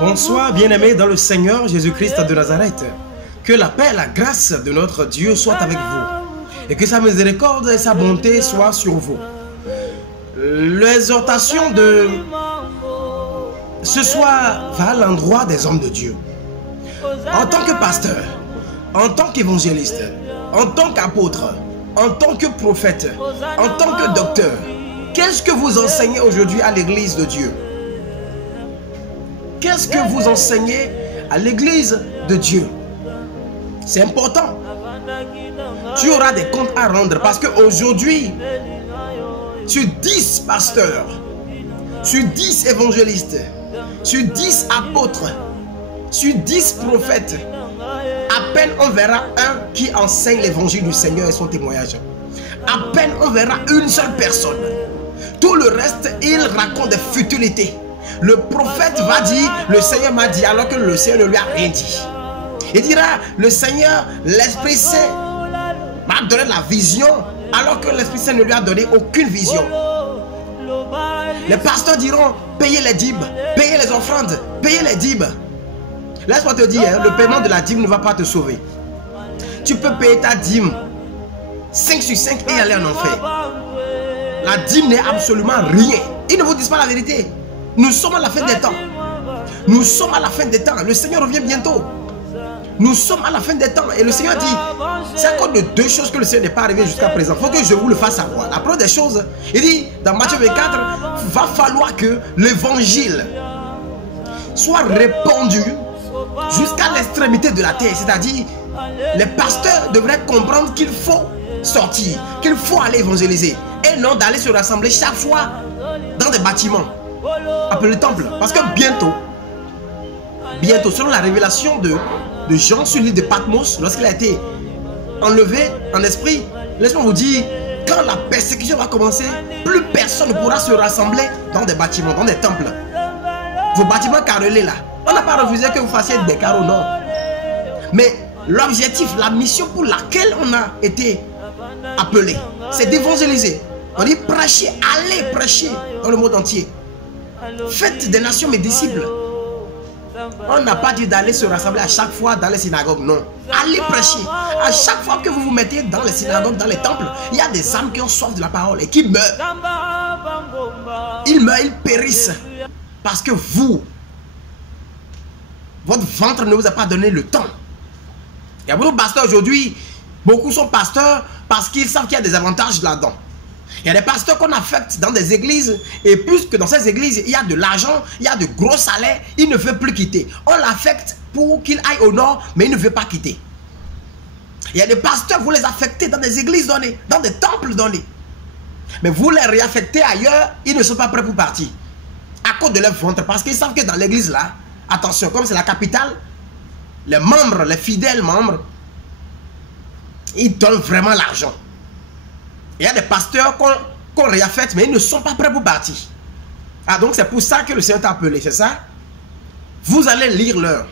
Bonsoir bien-aimés dans le Seigneur Jésus-Christ de Nazareth. Que la paix et la grâce de notre Dieu soient avec vous. Et que sa miséricorde et sa bonté soient sur vous. L'exhortation de ce soir va à l'endroit des hommes de Dieu. En tant que pasteur, en tant qu'évangéliste, en tant qu'apôtre, en tant que prophète, en tant que docteur, qu'est-ce que vous enseignez aujourd'hui à l'église de Dieu? Qu'est-ce que vous enseignez à l'église de Dieu? C'est important. Tu auras des comptes à rendre parce qu'aujourd'hui, sur 10 pasteurs, sur 10 évangélistes, sur 10 apôtres, sur 10 prophètes, à peine on verra un qui enseigne l'évangile du Seigneur et son témoignage. À peine on verra une seule personne. Tout le reste, il raconte des futilités. Le prophète va dire, le Seigneur m'a dit, alors que le Seigneur ne lui a rien dit. Il dira, le Seigneur, l'Esprit Saint m'a donné la vision, alors que l'Esprit Saint ne lui a donné aucune vision. Les pasteurs diront, payez les dîmes, payez les offrandes, payez les dîmes. Laisse-moi te dire, le paiement de la dîme ne va pas te sauver. Tu peux payer ta dîme 5 sur 5 et aller en enfer. La dîme n'est absolument rien. Ils ne vous disent pas la vérité. Nous sommes à la fin des temps. Nous sommes à la fin des temps. Le Seigneur revient bientôt. Nous sommes à la fin des temps. Et le Seigneur dit, c'est à cause de 2 choses que le Seigneur n'est pas arrivé jusqu'à présent. Il faut que je vous le fasse savoir. La première des choses, il dit dans Matthieu 24, il va falloir que l'évangile soit répandu jusqu'à l'extrémité de la terre. C'est-à-dire, les pasteurs devraient comprendre qu'il faut sortir, qu'il faut aller évangéliser. Et non d'aller se rassembler chaque fois dans des bâtiments appelés le temple. Parce que bientôt, selon la révélation de Jean sur l'île de Patmos, lorsqu'il a été enlevé en esprit, laisse-moi vous dire, quand la persécution va commencer, plus personne ne pourra se rassembler dans des bâtiments, dans des temples. Vos bâtiments carrelés là, on n'a pas refusé que vous fassiez des carreaux, non. Mais l'objectif, la mission pour laquelle on a été appelé, c'est d'évangéliser. On dit prêcher, allez prêcher dans le monde entier. Faites des nations mes disciples. On n'a pas dit d'aller se rassembler à chaque fois dans les synagogues, non. Allez prêcher. À chaque fois que vous vous mettez dans les synagogues, dans les temples, il y a des âmes qui ont soif de la parole et qui meurent. Ils meurent, ils périssent. Parce que votre ventre ne vous a pas donné le temps. Il y a beaucoup de pasteurs aujourd'hui, beaucoup sont pasteurs parce qu'ils savent qu'il y a des avantages là-dedans. Il y a des pasteurs qu'on affecte dans des églises et puisque dans ces églises, il y a de l'argent, il y a de gros salaires, il ne veut plus quitter. On l'affecte pour qu'il aille au nord, mais il ne veut pas quitter. Il y a des pasteurs, vous les affectez dans des églises données, dans des temples donnés. Mais vous les réaffectez ailleurs, ils ne sont pas prêts pour partir. À cause de leur ventre, parce qu'ils savent que dans l'église là, attention, comme c'est la capitale, les membres, les fidèles membres, ils donnent vraiment l'argent. Il y a des pasteurs qu'on réaffecte, mais ils ne sont pas prêts pour partir. Ah, donc c'est pour ça que le Seigneur t'a appelé, c'est ça? Vous allez lire l'heure.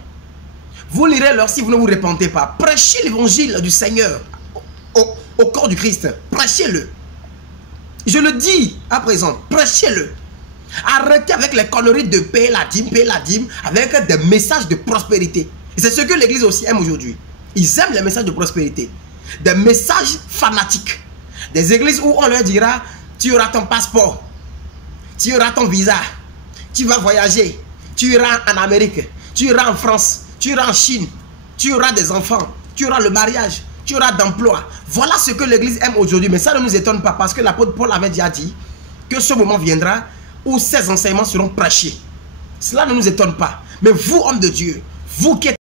Vous lirez l'heure si vous ne vous repentez pas. Prêchez l'évangile du Seigneur au corps du Christ. Prêchez-le. Je le dis à présent, prêchez-le. Arrêtez avec les conneries de payer la dîme, avec des messages de prospérité. Et c'est ce que l'église aussi aime aujourd'hui. Ils aiment les messages de prospérité. Des messages fanatiques. Des églises où on leur dira, tu auras ton passeport, tu auras ton visa, tu vas voyager, tu iras en Amérique, tu iras en France, tu iras en Chine, tu auras des enfants, tu auras le mariage, tu auras d'emploi. Voilà ce que l'église aime aujourd'hui. Mais ça ne nous étonne pas parce que l'apôtre Paul avait déjà dit que ce moment viendra où ces enseignements seront prêchés. Cela ne nous étonne pas. Mais vous, hommes de Dieu, vous qui êtes